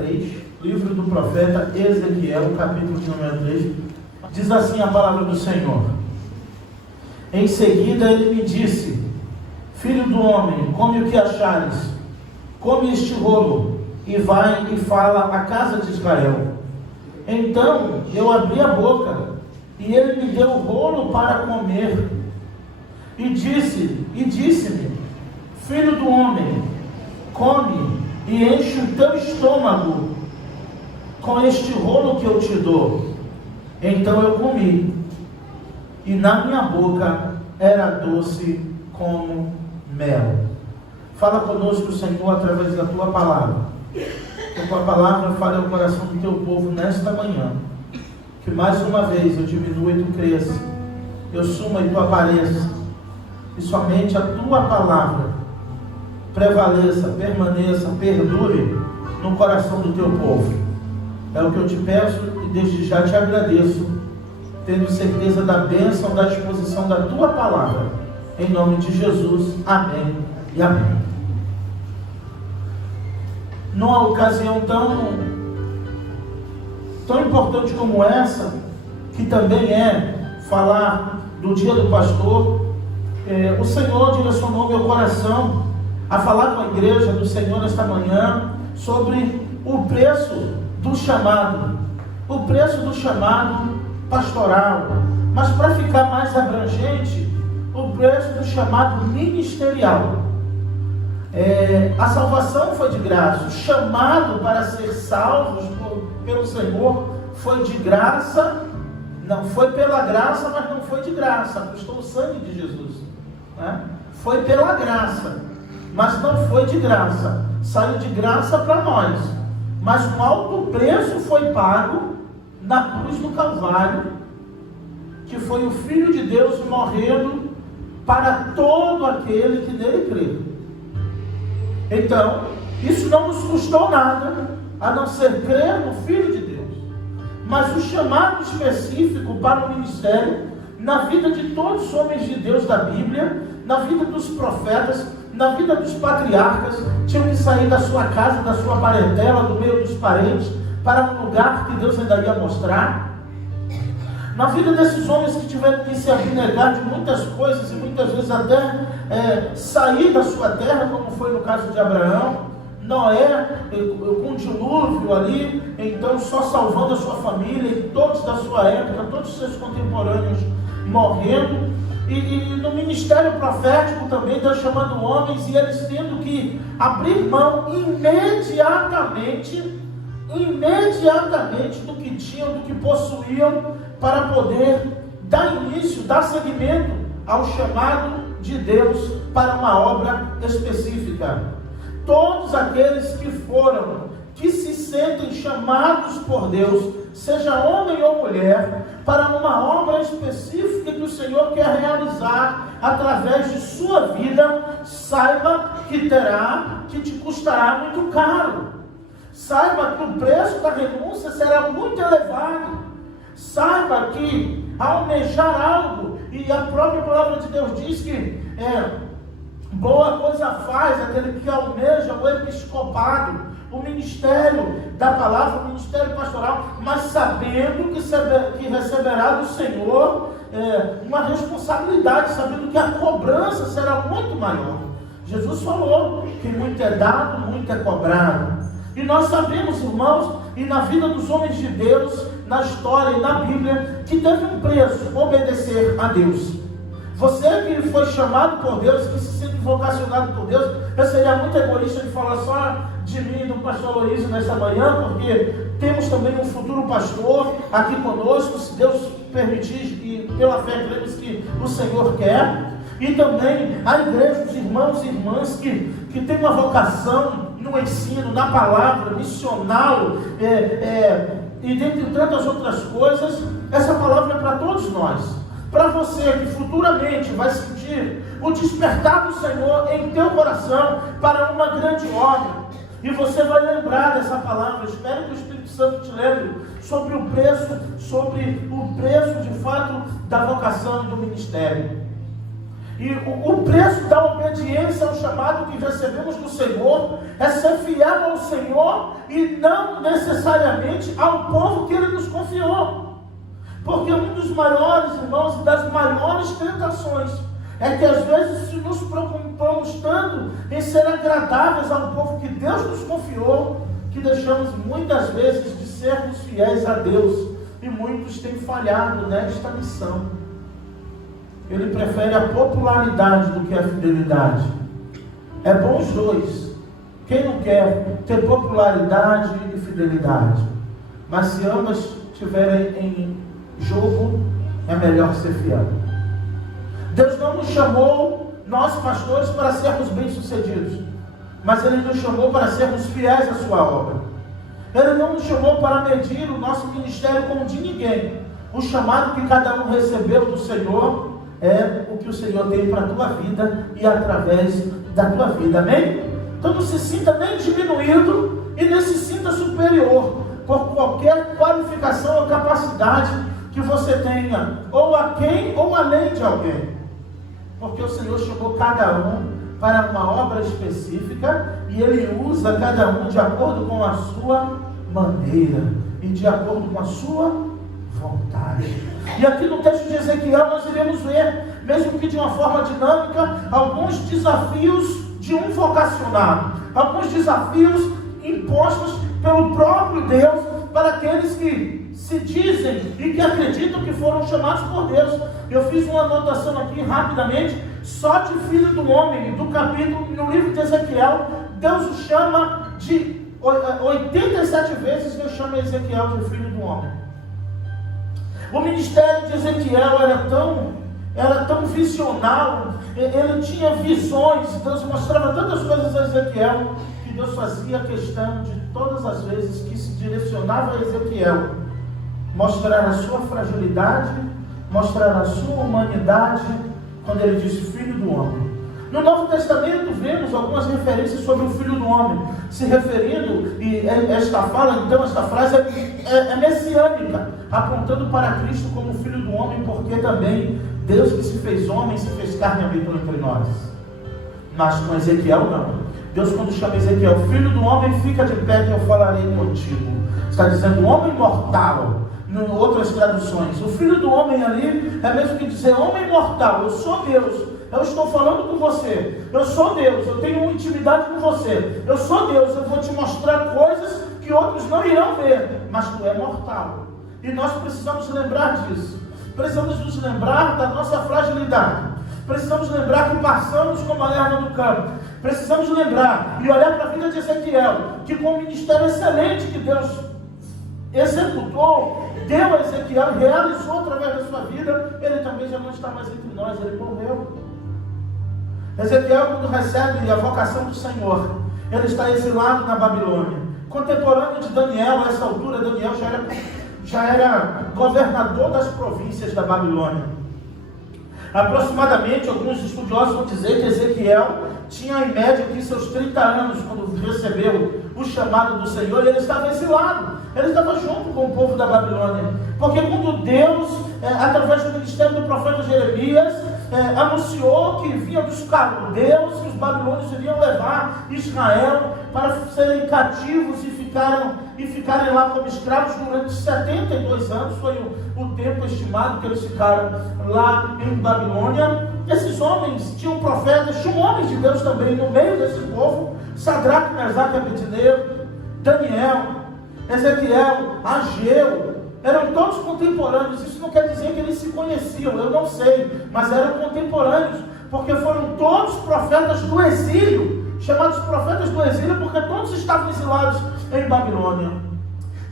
3, livro do profeta Ezequiel, capítulo de número 3, diz assim a palavra do Senhor. Em seguida ele me disse: filho do homem, come o que achares, come este rolo, e vai e fala à casa de Israel. Então eu abri a boca, e ele me deu o rolo para comer, e disse-me: filho do homem, come e enche o teu estômago com este rolo que eu te dou. Então eu comi, e na minha boca era doce como mel. Fala conosco, Senhor, através da tua palavra. Que a tua palavra fale ao coração do teu povo nesta manhã. Que mais uma vez eu diminua e tu cresça, eu suma e tu apareça, e somente a tua palavra prevaleça, permaneça, perdure no coração do teu povo. É o que eu te peço e desde já te agradeço, tendo certeza da bênção, da disposição da tua palavra. Em nome de Jesus, amém e amém. Numa ocasião tão importante como essa, que também é falar do dia do pastor, o Senhor direcionou meu coração a falar com a igreja do Senhor esta manhã sobre o preço do chamado, pastoral, mas para ficar mais abrangente, o preço do chamado ministerial. A salvação foi de graça, o chamado para ser salvos pelo Senhor foi de graça, não foi pela graça, mas não foi de graça, custou o sangue de Jesus, né? Foi pela graça, mas não foi de graça, saiu de graça para nós, mas um alto preço foi pago na cruz do Calvário, que foi o Filho de Deus morrendo para todo aquele que nele crê. Então, isso não nos custou nada, a não ser crer no Filho de Deus. Mas o chamado específico para o ministério, na vida de todos os homens de Deus da Bíblia, na vida dos profetas, na vida dos patriarcas, tinham que sair da sua casa, da sua parentela, do meio dos parentes, para um lugar que Deus ainda ia mostrar. Na vida desses homens que tiveram que se abnegar de muitas coisas e muitas vezes até sair da sua terra, como foi no caso de Abraão, Noé, com o dilúvio ali, então só salvando a sua família e todos da sua época, todos os seus contemporâneos morrendo. E no ministério profético também, Deus chamando homens e eles tendo que abrir mão imediatamente do que tinham, do que possuíam, para poder dar início, dar seguimento ao chamado de Deus para uma obra específica. Todos aqueles que se sentem chamados por Deus, seja homem ou mulher, para uma obra específica que o Senhor quer realizar através de sua vida, saiba que te custará muito caro. Saiba que o preço da renúncia será muito elevado. Saiba que almejar algo, e a própria palavra de Deus diz que boa coisa faz aquele que almeja o episcopado, o ministério da palavra, o ministério pastoral, mas sabendo que receberá do Senhor uma responsabilidade, sabendo que a cobrança será muito maior. Jesus falou que muito é dado, muito é cobrado. E nós sabemos, irmãos, e na vida dos homens de Deus, na história e na Bíblia, que teve um preço obedecer a Deus. Você que foi chamado por Deus, que se sente vocacionado por Deus, eu seria muito egoísta de falar só de mim e do pastor Luiz nessa manhã, porque temos também um futuro pastor aqui conosco, se Deus permitir, e pela fé cremos que o Senhor quer. E também a igreja, os irmãos e irmãs que tem uma vocação no ensino, na palavra, missional, e dentre tantas outras coisas. Essa palavra é para todos nós. Para você que futuramente vai sentir o despertar do Senhor em teu coração para uma grande obra, e você vai lembrar dessa palavra. Espero que o Espírito Santo te lembre sobre o preço de fato da vocação e do ministério. E o preço da obediência ao chamado que recebemos do Senhor é ser fiel ao Senhor e não necessariamente ao povo que Ele nos confiou. Porque um dos maiores, irmãos, e das maiores tentações é que às vezes se nos preocupamos tanto em ser agradáveis ao povo que Deus nos confiou, que deixamos muitas vezes de sermos fiéis a Deus. E muitos têm falhado nesta missão. Ele prefere a popularidade do que a fidelidade. É bom os dois. Quem não quer ter popularidade e fidelidade? Mas se ambas estiverem em jogo, é melhor ser fiel. Deus não nos chamou, nós pastores, para sermos bem-sucedidos, mas Ele nos chamou para sermos fiéis à sua obra. Ele não nos chamou para medir o nosso ministério como de ninguém. O chamado que cada um recebeu do Senhor é o que o Senhor tem para a tua vida e através da tua vida, amém? Então não se sinta nem diminuído e nem se sinta superior por qualquer qualificação ou capacidade que você tenha, ou a quem ou além de alguém, porque o Senhor chamou cada um para uma obra específica e Ele usa cada um de acordo com a sua maneira e de acordo com a sua vontade. E aqui no texto de Ezequiel nós iremos ver, mesmo que de uma forma dinâmica, alguns desafios de um vocacionado, alguns desafios impostos pelo próprio Deus para aqueles que se dizem e que acreditam que foram chamados por Deus. Eu fiz uma anotação aqui rapidamente, só de filho do homem, do capítulo, no livro de Ezequiel, Deus o chama de 87 vezes, Deus chama Ezequiel de filho do homem. O ministério de Ezequiel era tão visional, ele tinha visões, Deus mostrava tantas coisas a Ezequiel, que Deus fazia questão de todas as vezes que se direcionava a Ezequiel, mostrar a sua fragilidade, mostrar a sua humanidade, quando ele diz filho do homem. No Novo Testamento vemos algumas referências sobre o Filho do Homem, se referindo, e esta frase é messiânica, apontando para Cristo como Filho do Homem, porque também Deus que se fez homem, se fez carne e habitou entre nós. Mas com Ezequiel não. Deus, quando chama Ezequiel Filho do Homem, fica de pé que eu falarei contigo. Está dizendo homem mortal. Em outras traduções, o Filho do Homem ali é mesmo que dizer homem mortal, eu sou Deus, eu estou falando com você, eu sou Deus, eu tenho uma intimidade com você, eu sou Deus, eu vou te mostrar coisas que outros não irão ver, mas tu é mortal. E nós precisamos lembrar disso, precisamos nos lembrar da nossa fragilidade, precisamos lembrar que passamos como a erva do campo, precisamos lembrar e olhar para a vida de Ezequiel, que com o ministério excelente que Deus executou, deu a Ezequiel, realizou através da sua vida, ele também já não está mais entre nós, ele morreu. Ezequiel, quando recebe a vocação do Senhor, ele está exilado na Babilônia, contemporâneo de Daniel. A essa altura Daniel já era governador das províncias da Babilônia. Aproximadamente, alguns estudiosos vão dizer que Ezequiel tinha em média aqui seus 30 anos quando recebeu o chamado do Senhor, e ele estava exilado, ele estava junto com o povo da Babilônia, porque quando Deus, através do ministério do profeta Jeremias, anunciou que vinha dos caldeus, que os babilônios iriam levar Israel para serem cativos e ficarem lá como escravos durante 72 anos, foi o tempo estimado que eles ficaram lá em Babilônia. Esses homens tinham profetas, tinham homens de Deus também no meio desse povo, Sadraque, Mesaque e Abednego, Daniel, Ezequiel, Ageu, eram todos contemporâneos. Isso não quer dizer que eles se conheciam, eu não sei, mas eram contemporâneos, porque foram todos profetas do exílio, chamados profetas do exílio, porque todos estavam exilados em Babilônia.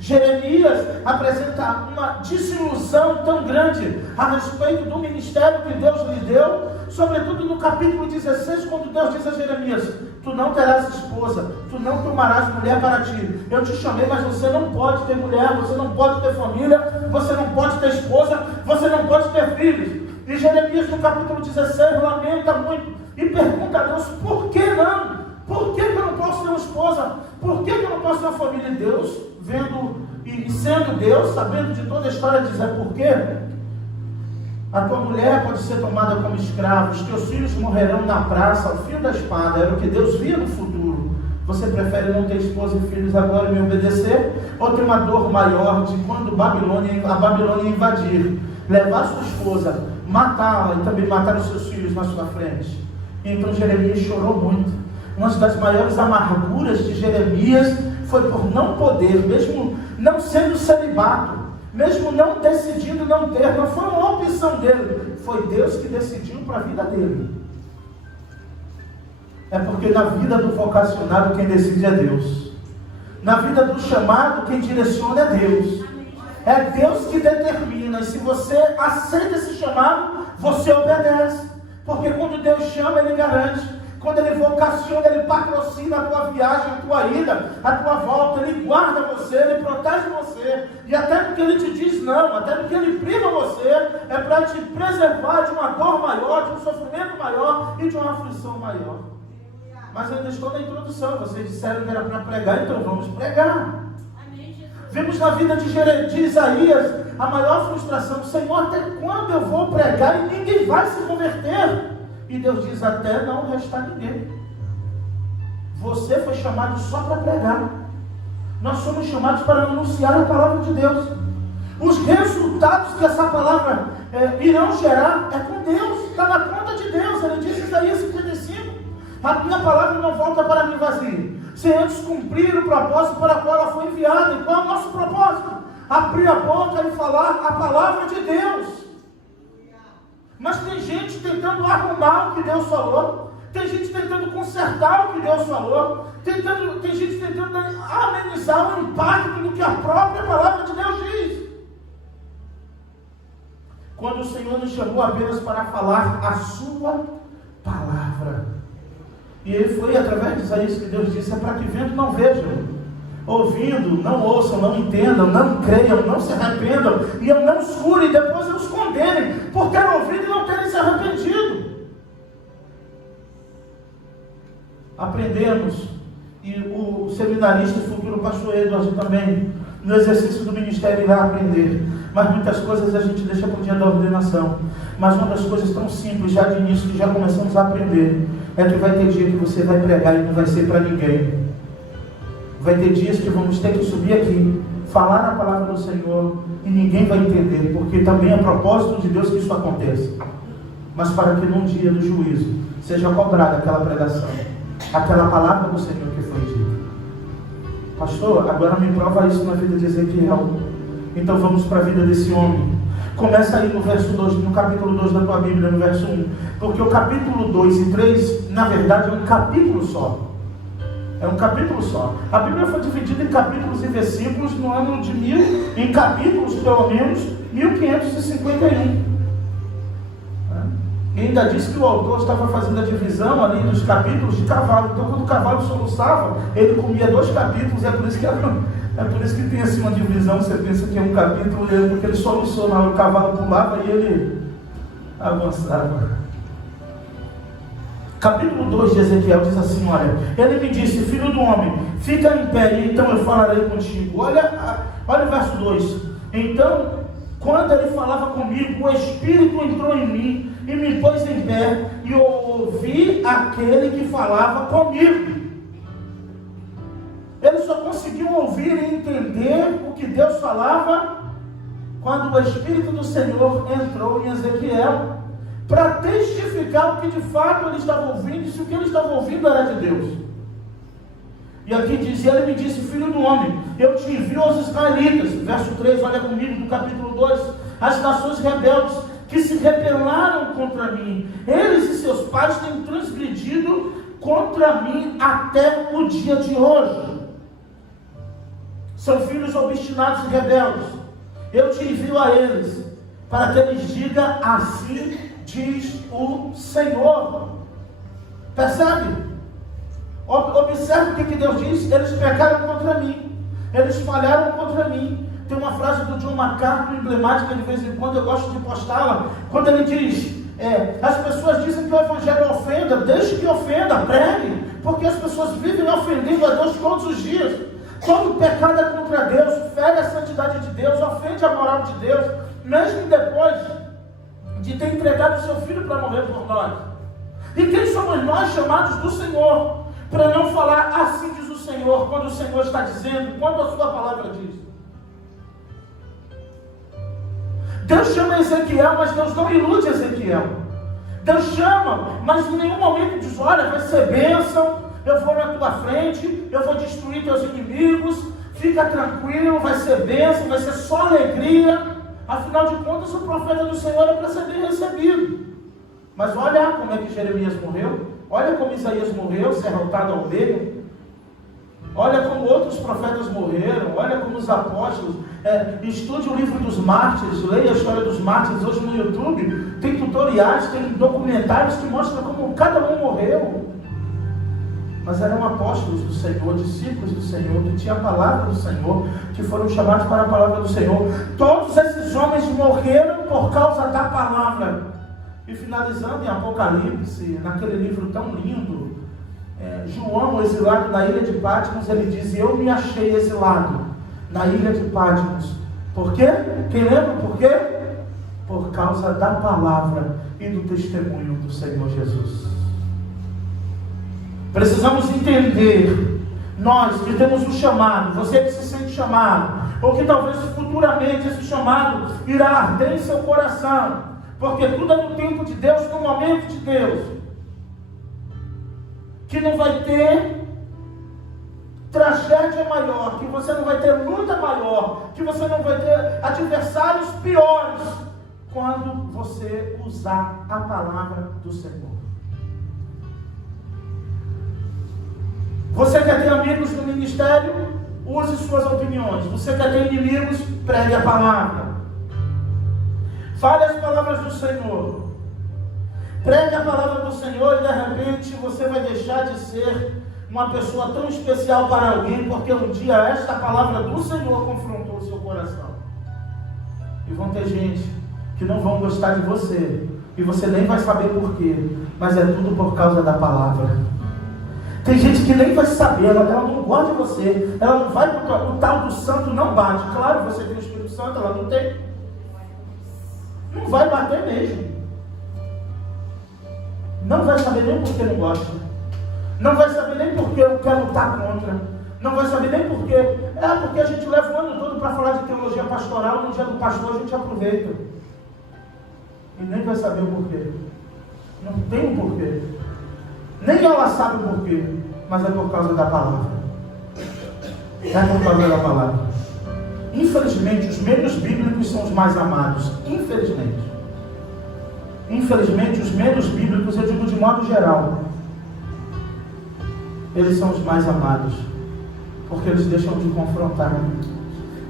Jeremias apresenta uma desilusão tão grande a respeito do ministério que Deus lhe deu, sobretudo no capítulo 16, quando Deus diz a Jeremias: tu não terás esposa, tu não tomarás mulher para ti. Eu te chamei, mas você não pode ter mulher, você não pode ter família, você não pode ter esposa, você não pode ter filhos. E Jeremias, no capítulo 16, lamenta muito e pergunta a Deus: por que não? Por que eu não posso ter uma esposa? Por que eu não posso ter uma família? E Deus, vendo e sendo Deus, sabendo de toda a história, diz: é por quê? A tua mulher pode ser tomada como escrava, os teus filhos morrerão na praça, ao fio da espada. Era o que Deus via no futuro. Você prefere não ter esposa e filhos agora e me obedecer? Ou ter uma dor maior de quando a Babilônia invadir, levar sua esposa, matá-la e também matar os seus filhos na sua frente? Então Jeremias chorou muito. Uma das maiores amarguras de Jeremias foi por não poder, mesmo não sendo celibato, mesmo não decidindo não ter, não foi uma opção dele, foi Deus que decidiu para a vida dele. É porque na vida do vocacionado quem decide é Deus. Na vida do chamado quem direciona é Deus. É Deus que determina. E se você aceita esse chamado, você obedece. Porque quando Deus chama, Ele garante. Quando Ele vocaciona, Ele patrocina a tua viagem, a tua ida, a tua volta. Ele guarda você, Ele protege você. E até porque Ele te diz não, até porque Ele priva você, é para te preservar de uma dor maior, de um sofrimento maior e de uma aflição maior. Mas eu ainda estou na introdução. Vocês disseram que era para pregar, então vamos pregar. Vimos na vida de Isaías a maior frustração. Senhor, até quando eu vou pregar e ninguém vai se converter? E Deus diz, até não restar ninguém. Você foi chamado só para pregar. Nós somos chamados para anunciar a palavra de Deus. Os resultados que essa palavra irão gerar é com Deus. Está na conta de Deus. Ele disse em Isaías 55. A minha palavra não volta para mim vazia, sem antes cumprir o propósito para o qual ela foi enviada. E qual é o nosso propósito? Abrir a boca e falar a palavra de Deus. Mas tem gente tentando arrumar o que Deus falou, tem gente tentando consertar o que Deus falou, tem gente tentando amenizar o impacto do que a própria palavra de Deus diz. Quando o Senhor nos chamou apenas para falar a sua palavra, e ele foi através de Isaías que Deus disse, é para que vendo não vejam, ouvindo, não ouçam, não entendam, não creiam, não se arrependam, e eu não os cure, e depois eu os condenem, por terem ouvido e não terem se arrependido. Aprendemos, e o seminarista e futuro pastor Edward também, no exercício do ministério irá aprender, mas muitas coisas a gente deixa para o dia da ordenação. Mas uma das coisas tão simples, já de início, que já começamos a aprender, é que vai ter dia que você vai pregar e não vai ser para ninguém. Vai ter dias que vamos ter que subir aqui, falar a palavra do Senhor, e ninguém vai entender, porque também é propósito de Deus que isso aconteça. Mas para que num dia do juízo seja cobrada aquela pregação, aquela palavra do Senhor que foi dita. Pastor, agora me prova isso na vida de Ezequiel. Então vamos para a vida desse homem. Começa aí no verso 2, no capítulo 2 da tua Bíblia, no verso 1. Porque o capítulo 2 e 3, na verdade, é um capítulo só. É um capítulo só. A Bíblia foi dividida em capítulos e versículos no ano de em capítulos, pelo menos, 1551. E ainda disse que o autor estava fazendo a divisão ali nos capítulos de cavalo. Então, quando o cavalo soluçava, ele comia 2 capítulos, é por isso que tem assim uma divisão. Você pensa que é um capítulo, porque ele soluçou na hora, o cavalo pulava e ele avançava. Capítulo 2 de Ezequiel diz assim, olha, ele me disse, filho do homem, fica em pé, e então eu falarei contigo. Olha o verso 2. Então, quando ele falava comigo, o Espírito entrou em mim e me pôs em pé, e eu ouvi aquele que falava comigo. Ele só conseguiu ouvir e entender o que Deus falava quando o Espírito do Senhor entrou em Ezequiel, para testificar o que de fato ele estava ouvindo, e se o que ele estava ouvindo era de Deus. E aqui diz, ele me disse, filho do homem, eu te envio aos israelitas. Verso 3, olha comigo, no capítulo 2, as nações rebeldes que se rebelaram contra mim, eles e seus pais têm transgredido contra mim até o dia de hoje. São filhos obstinados e rebeldes. Eu te envio a eles, para que eles digam, assim diz o Senhor. Percebe? Observe o que Deus diz. Eles pecaram contra mim, eles falharam contra mim. Tem uma frase do John MacArthur emblemática, de vez em quando eu gosto de postá-la, quando ele diz, as pessoas dizem que o Evangelho ofenda, deixe que ofenda, pregue, porque as pessoas vivem ofendendo a Deus todos os dias. Todo pecado é contra Deus, fere a santidade de Deus, ofende a moral de Deus, mesmo depois de ter entregado o seu filho para morrer por nós. E quem somos nós chamados do Senhor para não falar assim diz o Senhor, quando o Senhor está dizendo, quando a sua palavra diz? Deus chama Ezequiel, mas Deus não ilude Ezequiel. Deus chama, mas em nenhum momento diz, olha, vai ser bênção, eu vou na tua frente, eu vou destruir teus inimigos, fica tranquilo, vai ser bênção, vai ser só alegria. Afinal de contas, o profeta do Senhor é para ser bem recebido. Mas olha como é que Jeremias morreu, olha como Isaías morreu, serrotado ao meio. Olha como outros profetas morreram, olha como os apóstolos. Estude o livro dos mártires, leia a história dos mártires hoje no YouTube. Tem tutoriais, tem documentários que mostram como cada um morreu. Mas eram apóstolos do Senhor, discípulos do Senhor, que tinham a palavra do Senhor, que foram chamados para a palavra do Senhor. Todos esses homens morreram por causa da palavra. E finalizando em Apocalipse, naquele livro tão lindo, João, o exilado na ilha de Patmos, ele diz, eu me achei exilado na ilha de Patmos. Por quê? Quem lembra por quê? Por causa da palavra e do testemunho do Senhor Jesus. Precisamos entender, nós que temos um chamado, você que se sente chamado, ou que talvez futuramente esse chamado irá arder em seu coração, porque tudo é no tempo de Deus, no momento de Deus, que não vai ter tragédia maior, que você não vai ter luta maior, que você não vai ter adversários piores, quando você usar a palavra do Senhor. Você quer ter amigos no ministério? Use suas opiniões. Você quer ter inimigos? Pregue a palavra. Fale as palavras do Senhor. Pregue a palavra do Senhor e de repente você vai deixar de ser uma pessoa tão especial para alguém, porque um dia esta palavra do Senhor confrontou o seu coração. E vão ter gente que não vão gostar de você, e você nem vai saber por quê, mas é tudo por causa da palavra. Tem gente que nem vai saber, ela não gosta de você, ela não vai, o tal do santo não bate. Claro, você tem o Espírito Santo, ela não tem. Não vai bater mesmo. Não vai saber nem por que não gosta. Não vai saber nem por que quer lutar contra. Não vai saber nem por quê. Porque a gente leva o ano todo para falar de teologia pastoral, no dia do pastor a gente aproveita. E nem vai saber o porquê. Não tem o porquê. Nem ela sabe o porquê, mas é por causa da palavra. É por causa da palavra. Infelizmente, os meios bíblicos são os mais amados. Infelizmente. Infelizmente, os meios bíblicos, eu digo de modo geral, eles são os mais amados. Porque eles deixam de confrontar.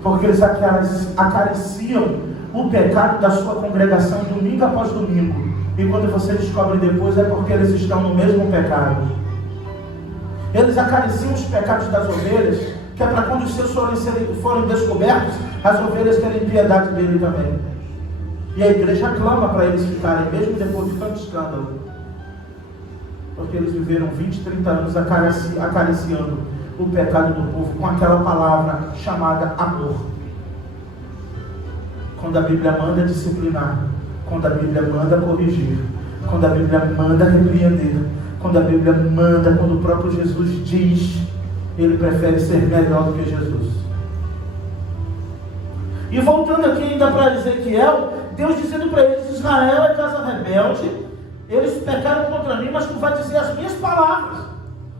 Porque eles acariciam o pecado da sua congregação domingo após domingo. E quando você descobre depois, é porque eles estão no mesmo pecado. Eles acariciam os pecados das ovelhas, que é para quando os seus forem descobertos, as ovelhas terem piedade dele também. E a igreja clama para eles ficarem, mesmo depois de tanto escândalo. Porque eles viveram 20, 30 anos acariciando o pecado do povo com aquela palavra chamada amor. Quando a Bíblia manda disciplinar, quando a Bíblia manda corrigir, quando a Bíblia manda repreender, quando a Bíblia manda, quando o próprio Jesus diz, ele prefere ser melhor do que Jesus. E voltando aqui ainda para Ezequiel, Deus dizendo para eles, Israel é casa rebelde, eles pecaram contra mim, mas tu vai dizer as minhas palavras.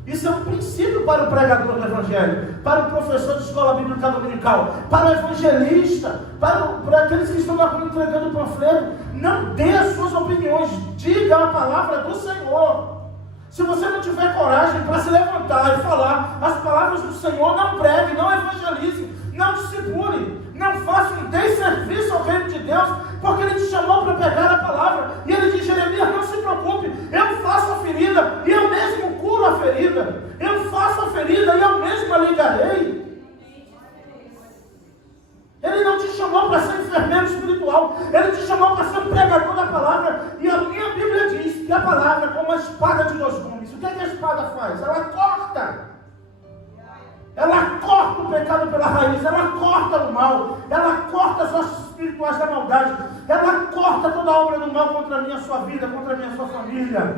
Isso é um princípio para o pregador do Evangelho, para o professor de escola bíblica dominical, para o evangelista, para aqueles que estão na rua entregando o panfleto. Não dê as suas opiniões, diga a palavra do Senhor. Se você não tiver coragem para se levantar e falar as palavras do Senhor, não pregue, não evangelize, não discipule, não faça um desserviço ao reino de Deus, porque Ele te chamou para pegar a palavra. E Ele diz, Jeremias, não se preocupe, eu faço a ferida e eu mesmo curo a ferida. Eu faço a ferida e eu mesmo a ligarei. Ele não te chamou para ser enfermeiro espiritual, Ele te chamou para ser um pregador da palavra. E a minha Bíblia diz que a palavra é como uma espada de dois gumes. O que a espada faz? Ela corta. Ela corta o pecado pela raiz, ela corta o mal, ela corta as ossos espirituais da maldade, ela corta Corta toda a obra do mal contra a minha sua vida, contra a minha sua família.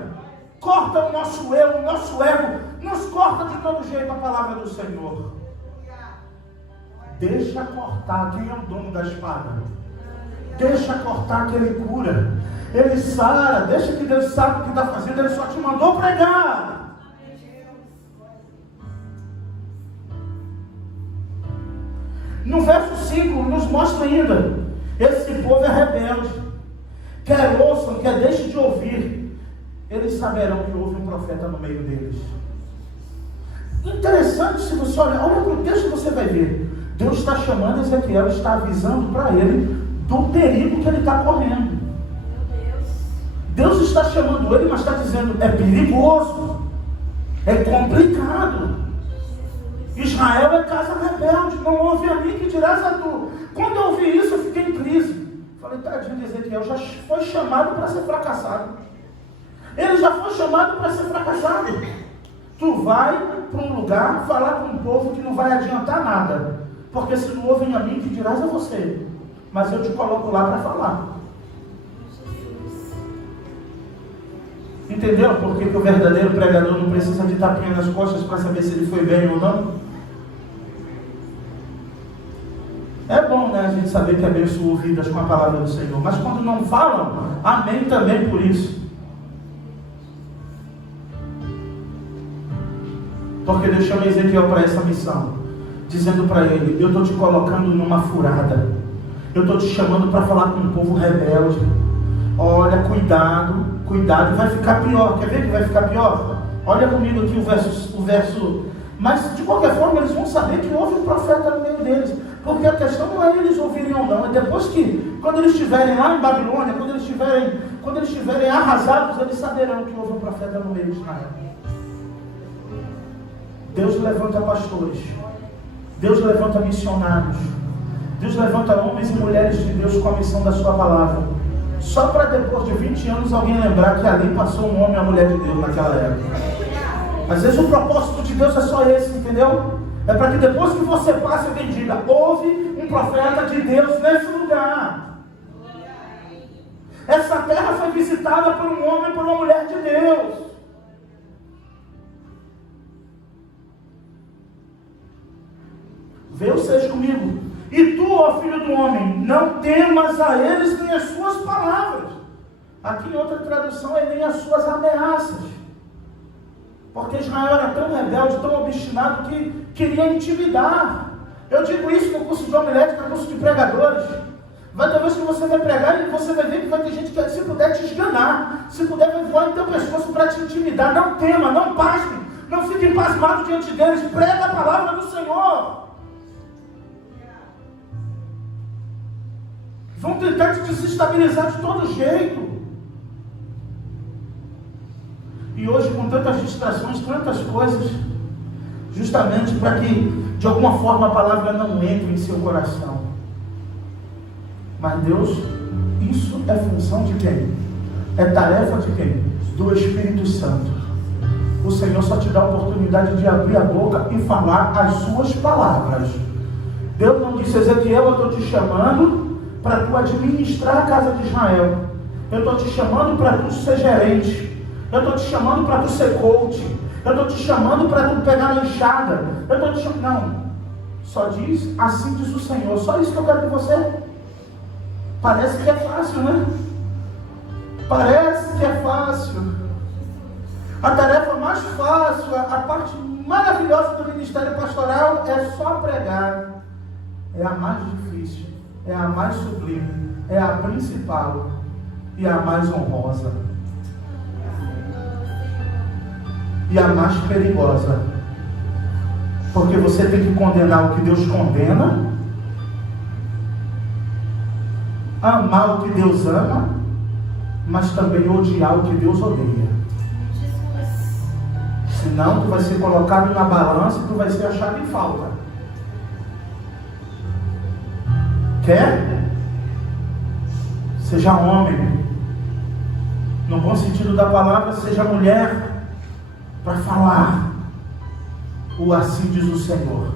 Corta o nosso eu, o nosso ego. Nos corta de todo jeito a palavra do Senhor. Deixa cortar. Quem é o dono da espada? Deixa cortar que Ele cura. Ele sara. Deixa que Deus sabe o que está fazendo. Ele só te mandou pregar. No verso 5 nos mostra ainda: esse povo é rebelde, quer ouçam, quer deixem de ouvir, eles saberão que houve um profeta no meio deles. Interessante, se você olhar, olha para o texto, você vai ver, Deus está chamando Ezequiel, está avisando para ele do perigo que ele está correndo. Deus está chamando ele, mas está dizendo: é perigoso, é complicado. Israel é casa rebelde, não ouve a mim, que dirás a tu. Quando eu ouvi isso, eu fiquei em crise. Falei: tadinho de Ezequiel, já foi chamado para ser fracassado. Ele já foi chamado para ser fracassado. Tu vai para um lugar falar com um povo que não vai adiantar nada, porque se não ouvem a mim, que dirás a você, mas eu te coloco lá para falar. Entendeu? Porque que o verdadeiro pregador não precisa de tapinha nas costas para saber se ele foi bem ou não? É bom, né, a gente saber que abençoa vidas com a palavra do Senhor, mas quando não falam, amém também por isso. Porque Deus chama Ezequiel para essa missão, dizendo para ele: eu estou te colocando numa furada, eu estou te chamando para falar com um povo rebelde. Olha, cuidado, cuidado, vai ficar pior. Quer ver que vai ficar pior? Olha comigo aqui o verso. Mas de qualquer forma eles vão saber que houve um profeta no meio deles, porque a questão não é eles ouvirem ou não, é depois que, quando eles estiverem lá em Babilônia, quando eles estiverem arrasados, eles saberão que houve um profeta no meio de Israel. Deus levanta pastores, Deus levanta missionários, Deus levanta homens e mulheres de Deus com a missão da sua palavra, só para depois de 20 anos alguém lembrar que ali passou um homem e uma mulher de Deus naquela época. Às vezes o propósito de Deus é só esse, entendeu? É para que depois que você passe, alguém diga: houve um profeta de Deus nesse lugar. Essa terra foi visitada por um homem e por uma mulher de Deus. Vê os 6 comigo. E tu, ó filho do homem, não temas a eles nem as suas palavras. Aqui em outra tradução é nem as suas ameaças. Porque Israel era tão rebelde, tão obstinado, que queria intimidar. Eu digo isso no curso de homilética, no curso de pregadores. Vai ter vez que você vai pregar e você vai ver que vai ter gente que, se puder te esganar, se puder, vai voar em teu pescoço para te intimidar. Não tema, não pasme, não fique pasmado diante deles. Prega a palavra do Senhor. Vão tentar te desestabilizar de todo jeito. E hoje, com tantas distrações, tantas coisas, justamente para que, de alguma forma, a palavra não entre em seu coração. Mas Deus, isso é função de quem? É tarefa de quem? Do Espírito Santo. O Senhor só te dá a oportunidade de abrir a boca e falar as suas palavras. Deus não disse: Ezequiel, eu estou te chamando para tu administrar a casa de Israel. Eu estou te chamando para tu ser gerente. Eu estou te chamando para tu ser coach. Eu estou te chamando para tu pegar na enxada. Eu estou te chamando. Não. Só diz: assim diz o Senhor. Só isso que eu quero de você. Parece que é fácil, né? Parece que é fácil. A tarefa mais fácil, a parte maravilhosa do ministério pastoral é só pregar. É a mais difícil. É a mais sublime. É a principal. E a mais honrosa. E a mais perigosa, porque você tem que condenar o que Deus condena, amar o que Deus ama, mas também odiar o que Deus odeia. Senão tu vai ser colocado na balança e tu vai ser achado em falta. Quer? Seja homem, no bom sentido da palavra, seja mulher, para falar o assim diz o Senhor.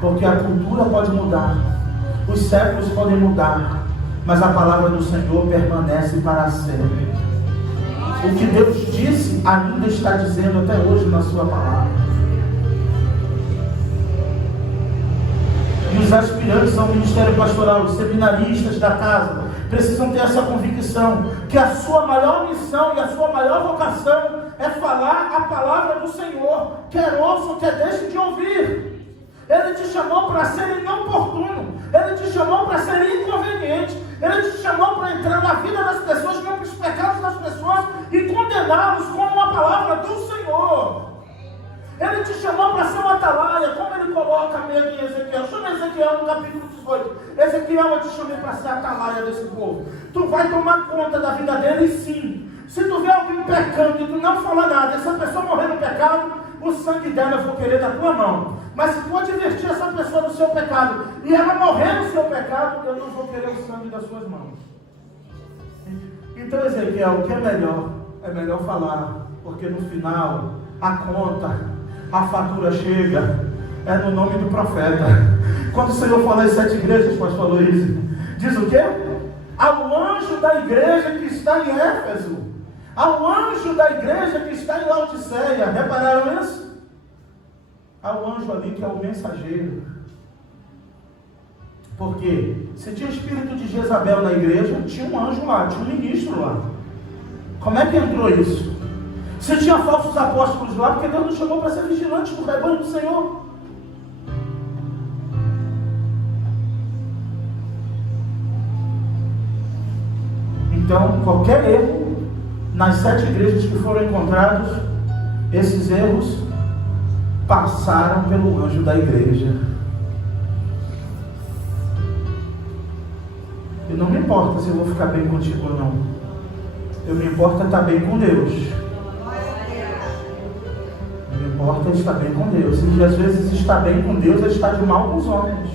Porque a cultura pode mudar, os séculos podem mudar, mas a palavra do Senhor permanece para sempre. O que Deus disse, ainda está dizendo até hoje na sua palavra. E os aspirantes ao ministério pastoral, os seminaristas da casa, precisam ter essa convicção, que a sua maior missão e a sua maior vocação é falar a palavra do Senhor, quer ouçam, quer deixem de ouvir. Ele te chamou para ser inoportuno, Ele te chamou para ser inconveniente, Ele te chamou para entrar na vida das pessoas, nos pecados das pessoas e condená-los com a palavra do Senhor. Ele te chamou para ser uma atalaia, como ele coloca mesmo em Ezequiel. Chama Ezequiel no capítulo 18. Ezequiel, eu te chamei para ser a atalaia desse povo. Tu vai tomar conta da vida dele, sim. Se tu vê alguém pecando e tu não falar nada, essa pessoa morrer no pecado, o sangue dela eu vou querer da tua mão. Mas se tu advertir essa pessoa do seu pecado e ela morrer no seu pecado, eu não vou querer o sangue das suas mãos. Então, Ezequiel, o que é melhor? É melhor falar, porque no final, a conta, a fatura chega, é no nome do profeta. Quando o Senhor fala às 7 igrejas, pastor Luiz, diz o quê? Ao anjo da igreja que está em Éfeso, ao anjo da igreja que está em Laodiceia, repararam isso? Ao anjo ali que é o mensageiro. Porque se tinha espírito de Jezabel na igreja, tinha um anjo lá, tinha um ministro lá. Como é que entrou isso? Se tinha falsos apóstolos lá, porque Deus nos chamou para ser vigilantes do rebanho do Senhor. Então, qualquer erro nas 7 igrejas que foram encontrados, esses erros passaram pelo anjo da igreja. E não me importa se eu vou ficar bem contigo ou não. Eu me importa estar bem com Deus. Não importa estar bem com Deus. E às vezes estar bem com Deus é estar de mal com os homens.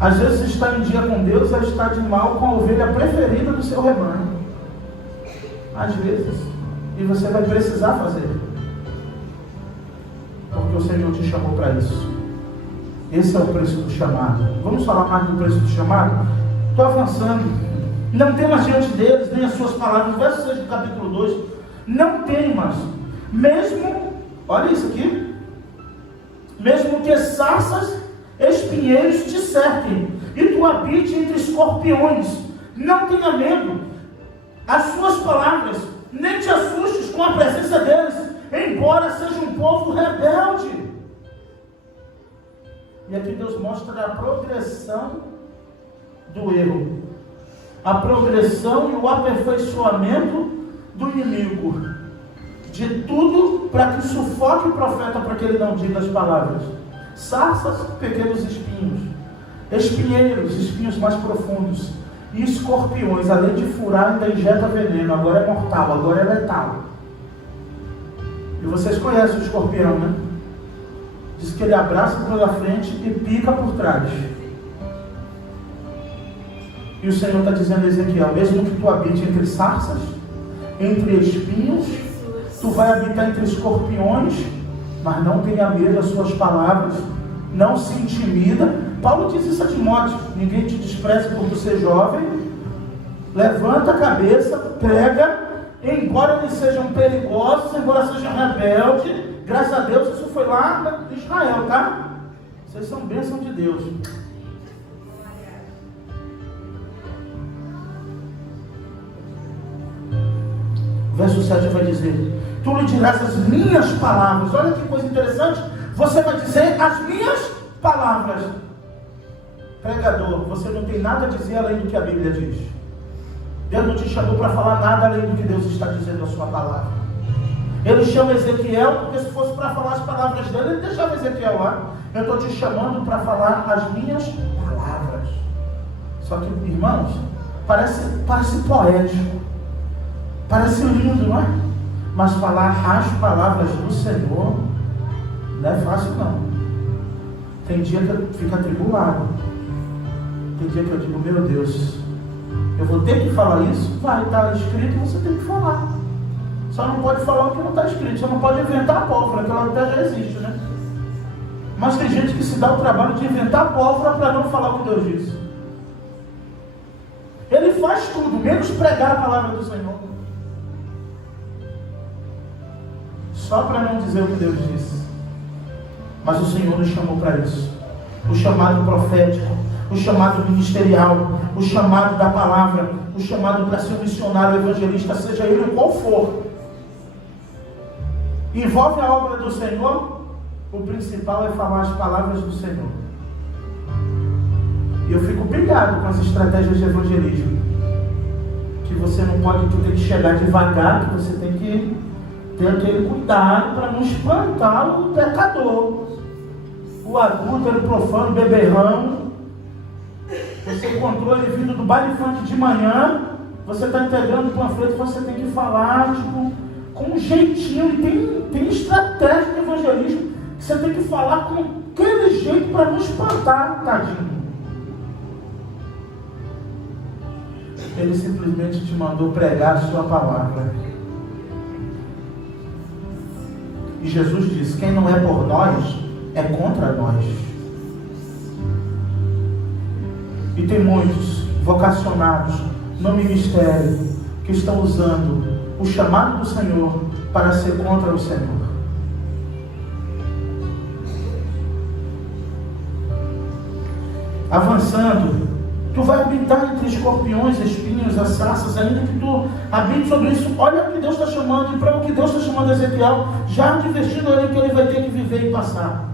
Às vezes estar em dia com Deus é estar de mal com a ovelha preferida do seu rebanho. Às vezes. E você vai precisar fazer. Porque o Senhor te chamou para isso. Esse é o preço do chamado. Vamos falar mais do preço do chamado? Estou avançando. Não temas diante deles, nem as suas palavras. Verso 6 do capítulo 2. Não temas. Mesmo, olha isso aqui. Mesmo que sarças, espinheiros te cerquem, e tu habite entre escorpiões. Não tenha medo. As suas palavras, nem te assustes com a presença deles, embora seja um povo rebelde. E aqui Deus mostra a progressão do erro, a progressão e o aperfeiçoamento do inimigo, de tudo para que sufoque o profeta, para que ele não diga as palavras. Sarças, pequenos espinhos, espinheiros, espinhos mais profundos, e escorpiões, além de furar, ainda injeta veneno. Agora é mortal, agora é letal. E vocês conhecem o escorpião, né? Diz que ele abraça pela frente e pica por trás. E o Senhor está dizendo a Ezequiel: mesmo que tu habite entre sarças, entre espinhos, tu vai habitar entre escorpiões, mas não tenha medo das suas palavras, não se intimida. Paulo diz isso a Timóteo: ninguém te despreze por tu ser jovem, levanta a cabeça, prega, embora eles sejam perigosos, embora sejam rebeldes. Graças a Deus isso foi lá em Israel, tá? Vocês são bênção de Deus. Verso 7 vai dizer: tu lhe dirás as minhas palavras. Olha que coisa interessante. Você vai dizer as minhas palavras. Pregador, você não tem nada a dizer além do que a Bíblia diz. Deus não te chamou para falar nada além do que Deus está dizendo na sua palavra. Ele chama Ezequiel, porque se fosse para falar as palavras dele, ele deixava Ezequiel lá. Eu estou te chamando para falar as minhas palavras. Só que, irmãos, parece poético, parece lindo, não é? Mas falar as palavras do Senhor não é fácil, não. Tem dia que eu fico atribulado. Tem dia que eu digo: meu Deus, eu vou ter que falar isso? Vai estar escrito, você tem que falar. Só não pode falar o que não está escrito. Você não pode inventar a pólvora, que ela até já existe, né? Mas tem gente que se dá o trabalho de inventar a pólvora para não falar o que Deus disse. faz tudo, menos pregar a palavra do Senhor. Só para não dizer o que Deus disse. Mas o Senhor nos chamou para isso. O chamado profético, o chamado ministerial, o chamado da palavra, o chamado para ser um missionário, evangelista, seja ele qual for. Envolve a obra do Senhor, o principal é falar as palavras do Senhor. E eu fico pilhado com as estratégias de evangelismo. Que você não pode, tu tem que chegar devagar, que você tem que ter aquele cuidado para não espantar o pecador. O adúltero, o profano, o beberrão. Você encontrou ele vindo do baile funk de manhã, você está integrando o panfleto, você tem que falar, tipo, com um jeitinho. E tem estratégia de evangelismo que você tem que falar com aquele jeito para não espantar, tadinho. Ele simplesmente te mandou pregar a sua palavra. E Jesus disse: quem não é por nós, é contra nós. E tem muitos vocacionados no ministério que estão usando o chamado do Senhor para ser contra o Senhor. Avançando, tu vai habitar entre escorpiões, espinhos, as sarças, ainda que tu habite sobre isso. Olha o que Deus está chamando, e para o que Deus está chamando Ezequiel, já advertindo ele que ele vai ter que viver e passar.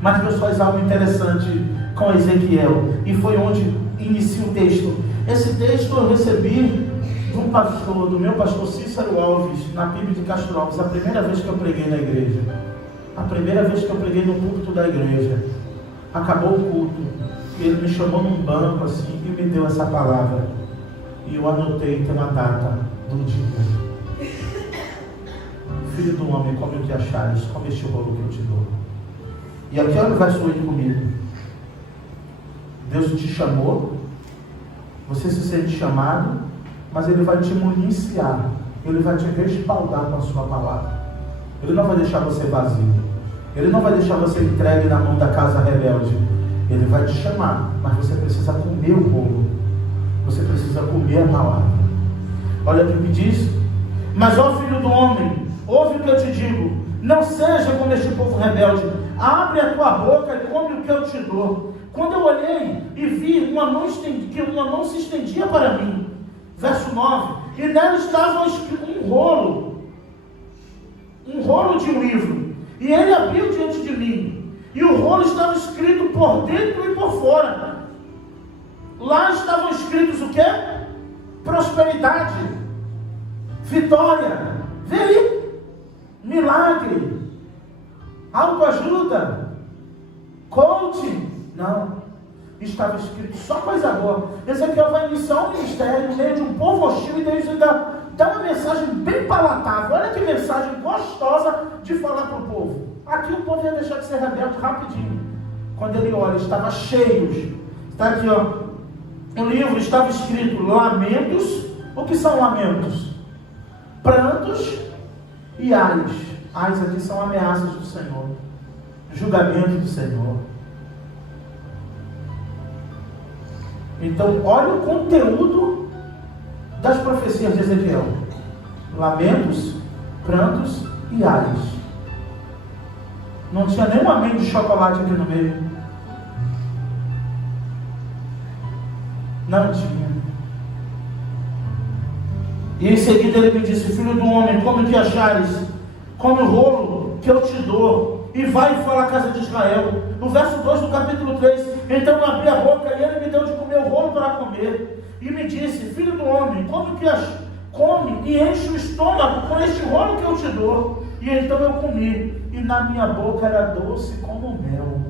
Mas Deus faz algo interessante com Ezequiel, e foi onde inicia o texto. Esse texto eu recebi do meu pastor Cícero Alves, na PIB de Castro Alves, a primeira vez que eu preguei na igreja. A primeira vez que eu preguei no púlpito da igreja. Acabou o culto, e ele me chamou num banco assim, e me deu essa palavra. E eu anotei, tem uma data do dia. Filho do homem, come o que achares, come este rolo que eu te dou. E aqui olha o verso 8 comigo. Deus te chamou, você se sente chamado, mas Ele vai te municiar, Ele vai te respaldar com a sua palavra. Ele não vai deixar você vazio, Ele não vai deixar você entregue na mão da casa rebelde. Ele vai te chamar, mas você precisa comer o bolo, você precisa comer a palavra. Olha o que diz: mas ó filho do homem, ouve o que eu te digo, não seja como este povo rebelde, abre a tua boca e come o que eu te dou. Quando eu olhei e vi que uma mão se estendia para mim, verso 9, e nela estava um rolo de um livro, e ele abriu diante de mim, e o rolo estava escrito por dentro e por fora. Lá estavam escritos o quê? Prosperidade, vitória, vê aí, milagre, autoajuda, coaching. Não, estava escrito só coisa boa. Ezequiel vai iniciar um ministério no meio de um povo hostil, e Deus ainda dá uma mensagem bem palatável. Olha que mensagem gostosa de falar para o povo. Aqui o povo ia deixar de ser rebelde rapidinho. Quando ele olha, estava cheio. Está aqui, ó. O livro estava escrito lamentos. O que são lamentos? Prantos e ais. Ais aqui são ameaças do Senhor, julgamento do Senhor. Então, olha o conteúdo das profecias de Ezequiel: lamentos, prantos e ais. Não tinha nem um amém de chocolate aqui no meio. Não tinha. E em seguida ele me disse: filho do homem, come o que achares, come o rolo que eu te dou, e vai e fala à casa de Israel. No verso 2 do capítulo 3, então eu abri a boca e ele me deu de comer o rolo para comer, e me disse: filho do homem, come e enche o estômago com este rolo que eu te dou. E então eu comi, e na minha boca era doce como mel.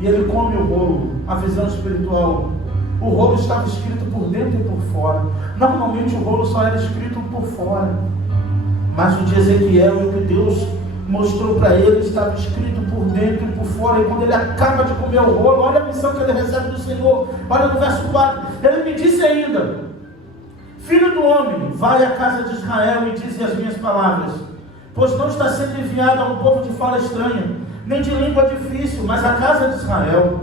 E ele come o rolo, a visão espiritual. O rolo estava escrito por dentro e por fora. Normalmente o rolo só era escrito por fora, mas o de Ezequiel, o que Deus mostrou para ele, estava escrito por dentro e por fora. E quando ele acaba de comer o rolo, olha a missão que ele recebe do Senhor. Olha no verso 4, ele me disse ainda: filho do homem, vai à casa de Israel e dize as minhas palavras, pois não está sendo enviado a um povo de fala estranha, nem de língua difícil, mas à casa de Israel.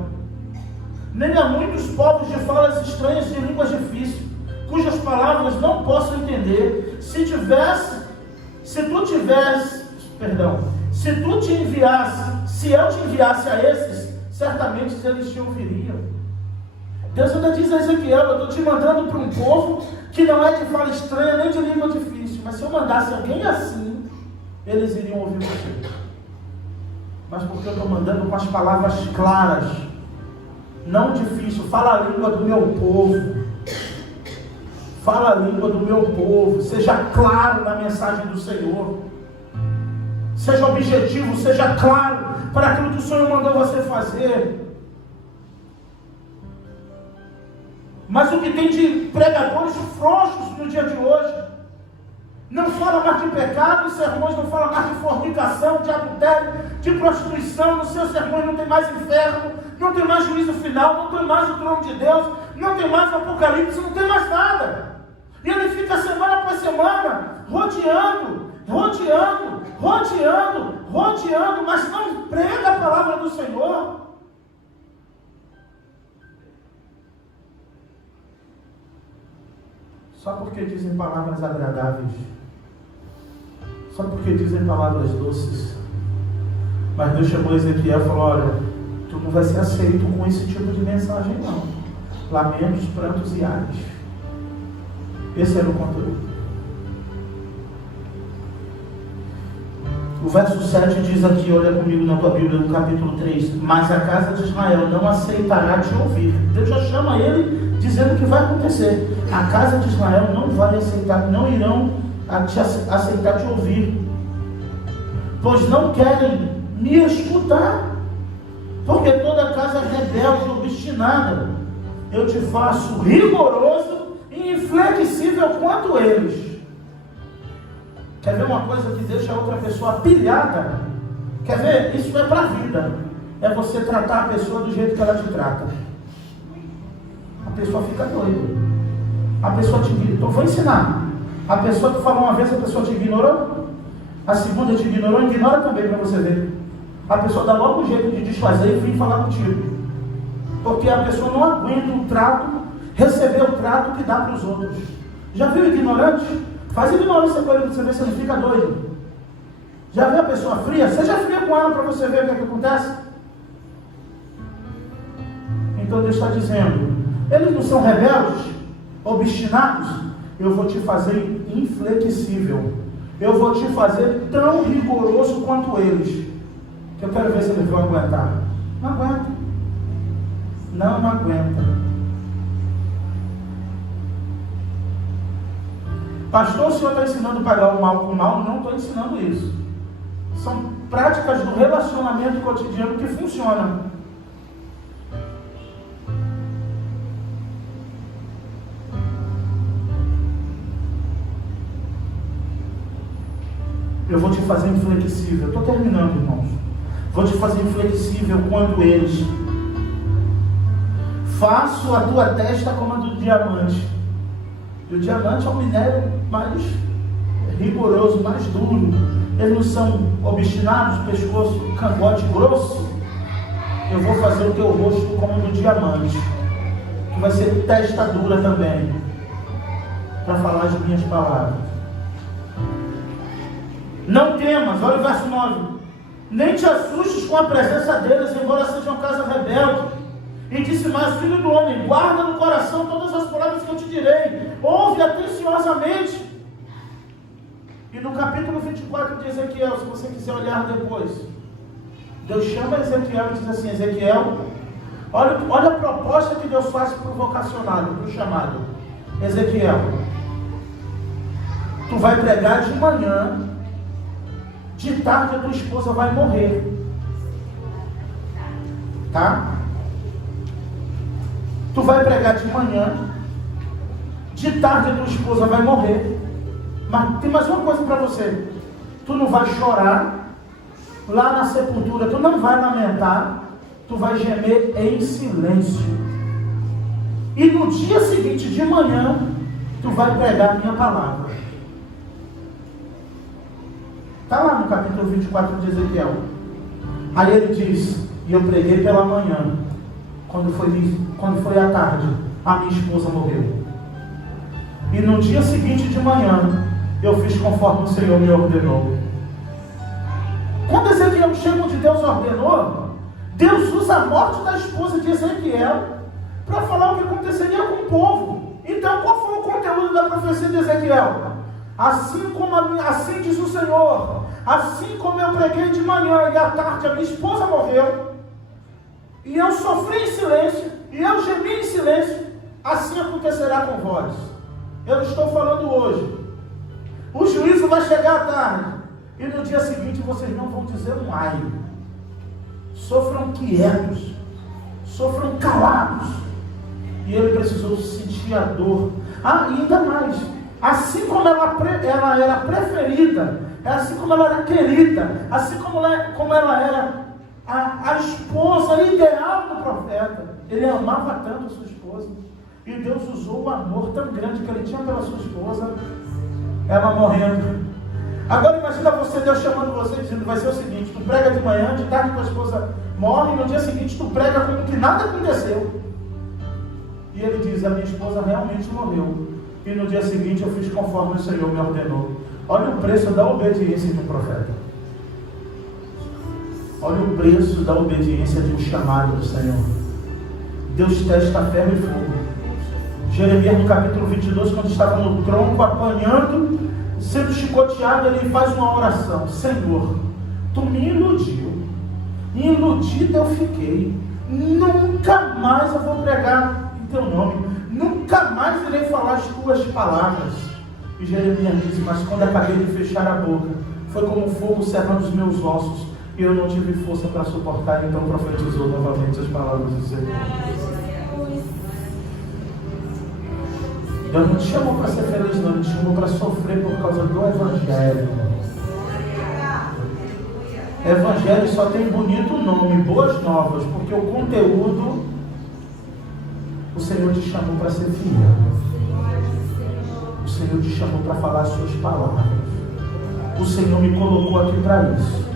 nem a muitos povos de falas estranhas de línguas difíceis, cujas palavras não posso entender. Se eu te enviasse a esses, certamente eles te ouviriam. Deus ainda diz a Ezequiel: eu estou te mandando para um povo que não é de fala estranha, nem de língua difícil, mas se eu mandasse alguém assim, eles iriam ouvir você. Mas porque eu estou mandando com as palavras claras, não difícil. Fala a língua do meu povo. Fala a língua do meu povo. Seja claro na mensagem do Senhor. Seja objetivo, seja claro para aquilo que o Senhor mandou você fazer. Mas o que tem de pregadores frouxos no dia de hoje, não fala mais de pecado, os sermões não falam mais de fornicação, de adultério, de prostituição, nos seus sermões não tem mais inferno, não tem mais juízo final, não tem mais o trono de Deus, não tem mais apocalipse, não tem mais nada. E ele fica semana após semana rodeando, mas não prega a palavra do Senhor. Só porque dizem palavras agradáveis, só porque dizem palavras doces. Mas Deus chamou Ezequiel e falou: olha, tu não vai ser aceito com esse tipo de mensagem não. Lamentos, prantos e ares. Esse era o conteúdo. O verso 7 diz aqui, olha comigo na tua Bíblia, no capítulo 3: mas a casa de Israel não aceitará te ouvir. Deus já chama ele dizendo o que vai acontecer. A casa de Israel não vai aceitar, não irão aceitar te ouvir, pois não querem me escutar, porque toda casa rebelde, obstinada, eu te faço rigoroso e inflexível quanto eles. Quer ver uma coisa que deixa a outra pessoa pilhada? Quer ver? Isso é para a vida. É você tratar a pessoa do jeito que ela te trata. A pessoa fica doida. A pessoa te ignora. Então vou ensinar. A pessoa que falou uma vez, a pessoa te ignorou. A segunda te ignorou, ignora também para você ver. A pessoa dá logo um jeito de desfazer e vir falar contigo. Porque a pessoa não aguenta o trato, receber o trato que dá para os outros. Já viu ignorante? Faz ignorância com ele para você ver se ele fica doido. Já viu a pessoa fria? Seja fria com ela para você ver o que é que acontece. Então Deus está dizendo: eles não são rebeldes, obstinados? Eu vou te fazer inflexível. Eu vou te fazer tão rigoroso quanto eles, que eu quero ver se eles vão aguentar. Não aguenta. Não aguenta. Pastor, o senhor está ensinando a pagar o mal com o mal? Não estou ensinando isso. São práticas do relacionamento cotidiano que funcionam. Eu vou te fazer inflexível. Estou terminando, irmãos. Vou te fazer inflexível quanto eles. Faço a tua testa como a do diamante. E o diamante é o minério mais rigoroso, mais duro. Eles não são obstinados, pescoço, cangote grosso. Eu vou fazer o teu rosto como o do diamante, que vai ser testa dura também, para falar as minhas palavras. Não temas, olha o verso 9. Nem te assustes com a presença deles, embora sejam casa rebelde. E disse mais: filho do homem, guarda no coração todas as palavras que eu te direi, ouve atenciosamente. E no capítulo 24 de Ezequiel, se você quiser olhar depois, Deus chama Ezequiel e diz assim: Ezequiel, olha a proposta que Deus faz para o vocacionado, para o chamado. Ezequiel, tu vai pregar de manhã, de tarde a tua esposa vai morrer, tá? Tu vai pregar de manhã, de tarde a tua esposa vai morrer. Mas tem mais uma coisa para você: tu não vai chorar lá na sepultura, tu não vai lamentar, tu vai gemer em silêncio. E no dia seguinte de manhã, tu vai pregar a minha palavra. Está lá no capítulo 24 de Ezequiel. Aí ele diz: e eu preguei pela manhã, Quando foi à tarde, a minha esposa morreu. E no dia seguinte de manhã, eu fiz conforme o Senhor me ordenou. Quando Ezequiel chega onde Deus ordenou, Deus usa a morte da esposa de Ezequiel para falar o que aconteceria com o povo. Então, qual foi o conteúdo da profecia de Ezequiel? Assim diz o Senhor, assim como eu preguei de manhã e à tarde a minha esposa morreu, e eu sofri em silêncio, e eu gemi em silêncio, assim acontecerá com vós. Eu estou falando hoje. O juízo vai chegar à tarde, e no dia seguinte vocês não vão dizer um ai. Sofram quietos, sofram calados. E ele precisou sentir a dor. E ainda mais, assim como ela era preferida, assim como ela era querida, assim como ela era a esposa ideal do profeta, ele amava tanto a sua esposa, e Deus usou o amor tão grande que ele tinha pela sua esposa, ela morrendo. Agora imagina Deus chamando você, dizendo, vai ser o seguinte, tu prega de manhã, de tarde tua esposa morre, e no dia seguinte tu prega como que nada aconteceu. E ele diz, a minha esposa realmente morreu, e no dia seguinte eu fiz conforme o Senhor me ordenou. Olha o preço da obediência de um profeta. Olha o preço da obediência de um chamado do Senhor. Deus testa ferro e fogo. Jeremias no capítulo 22, quando estava no tronco, apanhando, sendo chicoteado, ele faz uma oração. Senhor, tu me iludiu, iludido eu fiquei, nunca mais eu vou pregar em teu nome, nunca mais irei falar as tuas palavras. E Jeremias disse, mas quando acabei de fechar a boca, foi como fogo cerrando os meus ossos, e eu não tive força para suportar, então profetizou novamente as palavras do Senhor. Deus não te chamou para ser feliz, não, Ele te chamou para sofrer por causa do Evangelho. Evangelho só tem bonito nome, boas novas, porque o conteúdo, o Senhor te chamou para ser fiel. O Senhor te chamou para falar as suas palavras. O Senhor me colocou aqui para isso.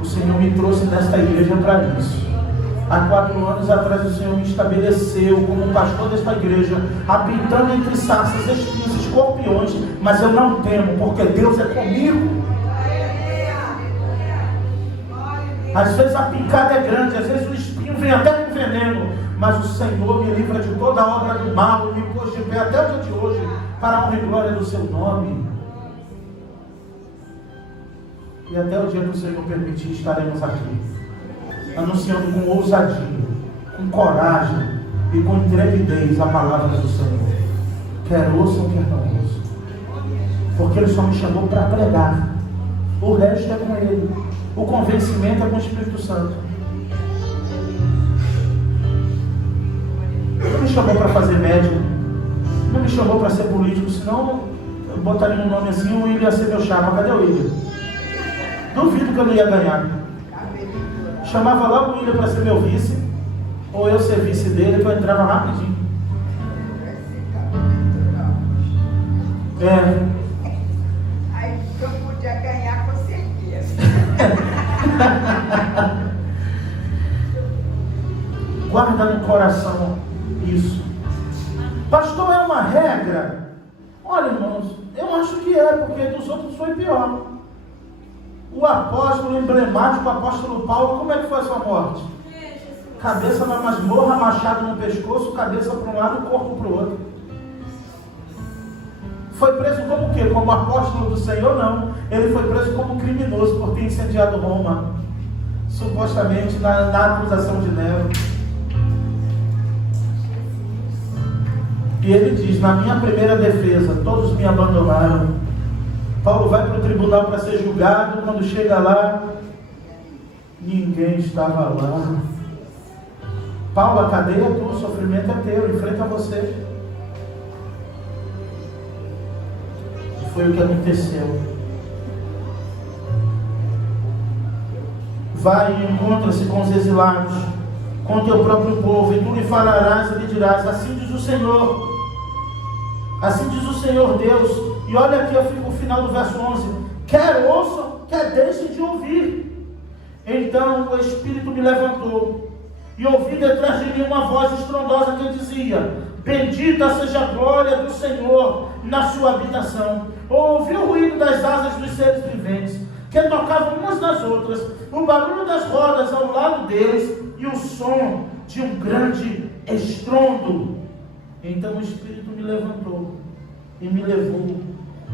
O Senhor me trouxe nesta igreja para isso. Há 4 anos atrás o Senhor me estabeleceu como pastor desta igreja, habitando entre sarças, espinhos, escorpiões, mas eu não temo, porque Deus é comigo. Às vezes a picada é grande, às vezes o espinho vem até com veneno, mas o Senhor me livra de toda a obra do mal, me pôs de pé até o dia de hoje, para a honra e glória do seu nome. E até o dia que o Senhor permitir, estaremos aqui, anunciando com ousadia, com coragem e com intrepidez a palavra do Senhor. Quer ouçam, quer não ouçam. Porque Ele só me chamou para pregar. O resto é com Ele. O convencimento é com o Espírito Santo. Não me chamou para fazer médico. Não me chamou para ser político. Senão eu botaria um nome assim, o William ia ser meu chapa. Cadê o William? Duvido que eu não ia ganhar. Chamava logo o William para ser meu vice, ou eu ser vice dele, que eu entrava rapidinho. Aí eu podia ganhar com certeza. Guarda no coração isso. Pastor, é uma regra? Olha, irmãos, eu acho que é, porque dos outros foi pior. O apóstolo emblemático, o apóstolo Paulo, como é que foi a sua morte? Cabeça na masmorra, machado no pescoço, cabeça para um lado e corpo para o outro. Foi preso como o quê? Como apóstolo do Senhor? Não. Ele foi preso como criminoso por ter incendiado Roma. Supostamente na acusação de Nero. E ele diz, na minha primeira defesa, todos me abandonaram. Paulo vai para o tribunal para ser julgado. Quando chega lá, ninguém estava lá. Paulo, a cadeia é tua, o sofrimento é teu, enfrenta você. E foi o que aconteceu. Vai e encontra-se com os exilados, com teu próprio povo, e tu lhe falarás e lhe dirás, assim diz o Senhor. Assim diz o Senhor Deus. E olha aqui o final do verso 11. Quer ouçam, quer deixem de ouvir. Então o Espírito me levantou E ouvi detrás de mim uma voz estrondosa que dizia: bendita seja a glória do Senhor na sua habitação. Ouvi o ruído das asas dos seres viventes, que tocavam umas nas outras, o barulho das rodas ao lado deles, e o som de um grande estrondo. Então o Espírito me levantou e me levou,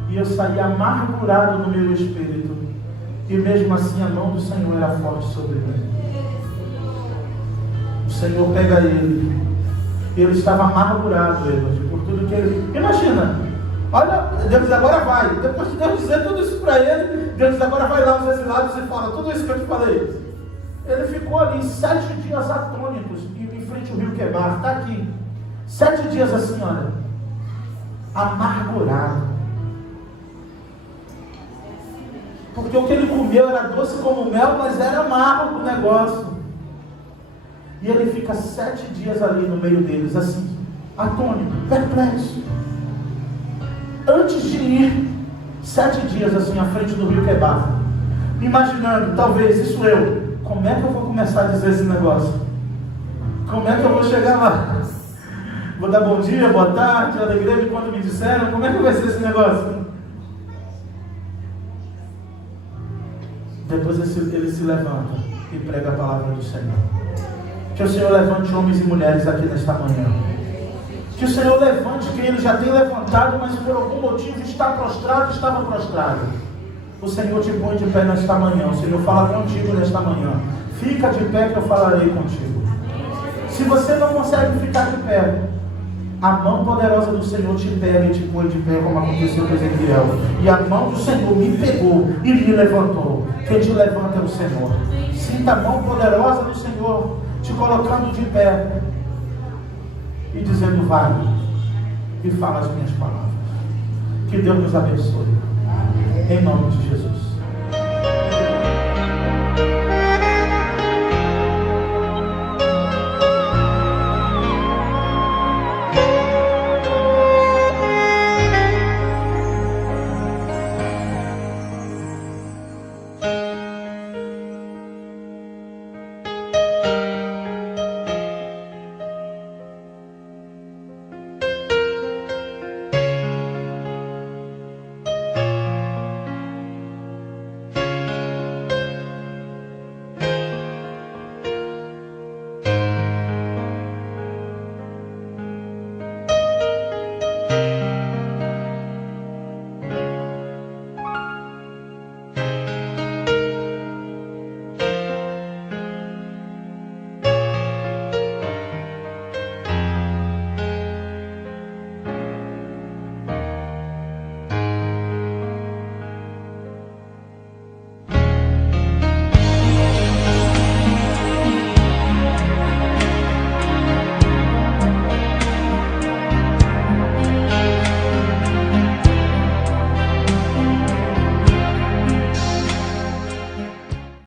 e eu saí amargurado no meu espírito, e mesmo assim a mão do Senhor era forte sobre mim. O Senhor pega ele estava amargurado, Edward, por tudo que ele... Imagina, olha, Deus agora vai, depois de Deus dizer tudo isso para ele, Deus agora vai lá nos exilados e fala tudo isso que eu te falei. Ele ficou ali 7 dias atônitos, em frente ao rio Quebar, está aqui, 7 dias assim, olha, amargurado, porque o que ele comeu era doce como mel, mas era amargo o negócio. E ele fica 7 dias ali no meio deles, assim, atônito, perplexo. Antes de ir 7 dias assim à frente do rio Quebar, imaginando, talvez, isso eu, como é que eu vou começar a dizer esse negócio? Como é que eu vou chegar lá? Vou dar bom dia, boa tarde, alegria de quando me disseram, como é que vai ser esse negócio? Depois ele se levanta e prega a palavra do Senhor. Que o Senhor levante homens e mulheres aqui nesta manhã. Que o Senhor levante quem Ele já tem levantado, mas por algum motivo está prostrado, estava prostrado. O Senhor te põe de pé nesta manhã. O Senhor fala contigo nesta manhã. Fica de pé que eu falarei contigo. Se você não consegue ficar de pé, a mão poderosa do Senhor te pega e te põe de pé, como aconteceu com Ezequiel. E a mão do Senhor me pegou e me levantou. Quem te levanta é o Senhor. Sinta a mão poderosa do Senhor te colocando de pé e dizendo: vai e fala as minhas palavras. Que Deus nos abençoe. Em nome de Jesus.